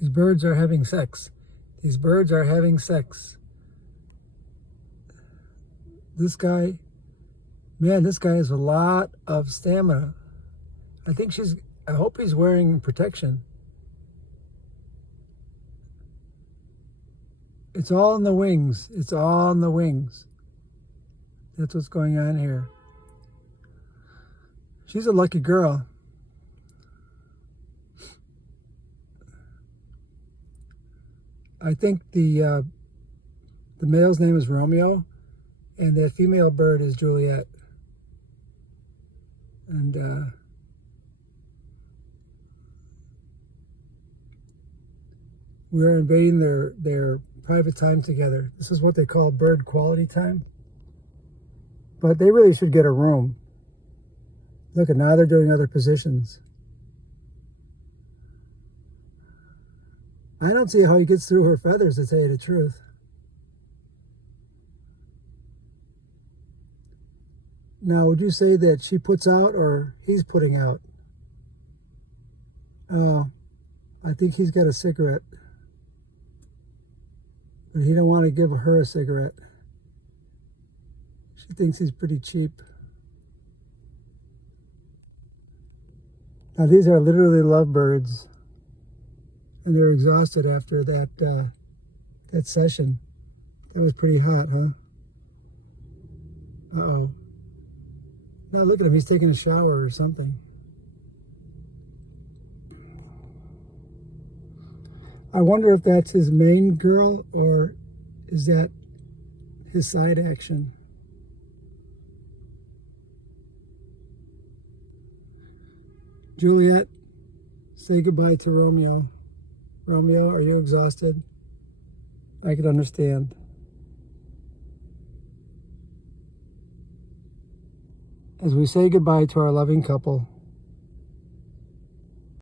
These birds are having sex. These birds are having sex. This guy, man, this guy has a lot of stamina. I hope he's wearing protection. It's all in the wings. It's all in the wings. That's what's going on here. She's a lucky girl. I think the male's name is Romeo, and the female bird is Juliet. And we're invading their private time together. This is what they call bird quality time. But they really should get a room. Look, at now they're doing other positions. I don't see how he gets through her feathers, to tell you the truth. Now, would you say that she puts out or he's putting out? Oh, I think he's got a cigarette. But he don't want to give her a cigarette. She thinks he's pretty cheap. Now, these are literally lovebirds. And they're exhausted after that session. That was pretty hot, huh? Uh-oh. Now look at him. He's taking a shower or something. I wonder if that's his main girl or is that his side action? Juliet, say goodbye to Romeo. Romeo, are you exhausted? I could understand. As we say goodbye to our loving couple.